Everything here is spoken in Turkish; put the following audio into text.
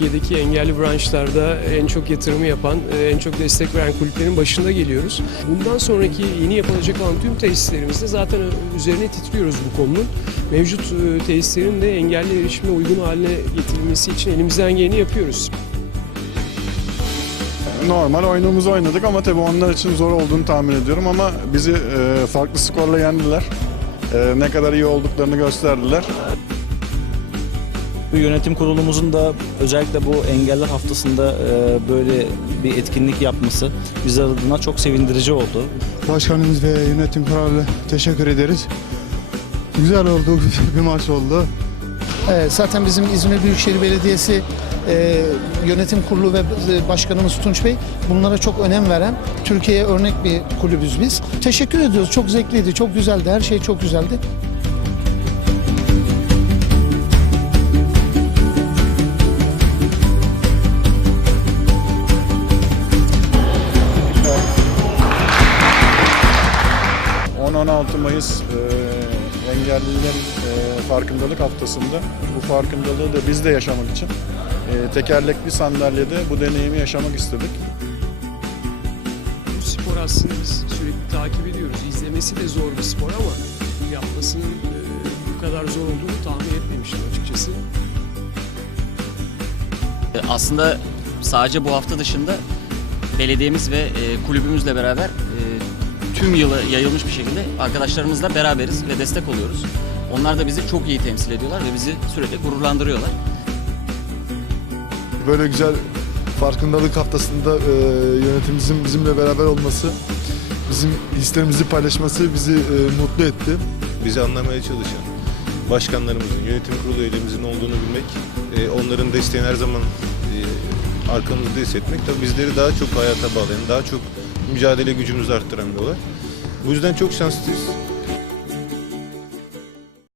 Türkiye'deki engelli branşlarda en çok yatırımı yapan, e, en çok destek veren kulüplerin başında geliyoruz. Bundan sonraki yeni yapılacak olan tüm tesislerimizde zaten üzerine titriyoruz bu konunun. Mevcut e, tesislerin de engelli erişime uygun haline getirilmesi için elimizden geleni yapıyoruz. Normal oyunumuzu oynadık ama tabii onlar için zor olduğunu tahmin ediyorum ama bizi e, farklı skorla yendiler. Ne kadar iyi olduklarını gösterdiler. Bu yönetim kurulumuzun da özellikle bu engeller haftasında e, böyle bir etkinlik yapması bizler adına çok sevindirici oldu. Başkanımız ve yönetim kurulu teşekkür ederiz. Güzel oldu, bir maç oldu. Ee, Zaten bizim İzmir Büyükşehir Belediyesi e, yönetim kurulu ve e, başkanımız Tunç Bey bunlara çok önem veren Türkiye'ye örnek bir kulübüz biz. Teşekkür ediyoruz. Çok zevkliydi, çok güzeldi. Her şey çok güzeldi. Evet. 10-16 Mayıs e, engellilerin e, farkındalık haftasında bu farkındalığı da biz de yaşamak için e, tekerlekli sandalyede bu deneyimi yaşamak istedik. Bu spor aslında biz sürekli takip ediyoruz. İzlemesi de zor bir spor ama yapmasının e, bu kadar zor olduğunu tahmin etmemiştim açıkçası. E, Aslında sadece bu hafta dışında belediyemiz ve e, kulübümüzle beraber e, tüm yılı yayılmış bir şekilde arkadaşlarımızla beraberiz ve destek oluyoruz. Onlar da bizi çok iyi temsil ediyorlar ve bizi sürekli gururlandırıyorlar. Böyle güzel farkındalık haftasında e, yönetimimizin bizimle beraber olması, bizim hislerimizi paylaşması bizi e, mutlu etti. bizi anlamaya çalışan başkanlarımızın, yönetim kurulu üyelerimizin olduğunu bilmek, e, onların desteğini her zaman e, arkamızda hissetmek tabii bizleri daha çok hayata bağlayan, daha çok mücadele gücümüzü arttıran bir olay. Bu yüzden çok şanslıyız.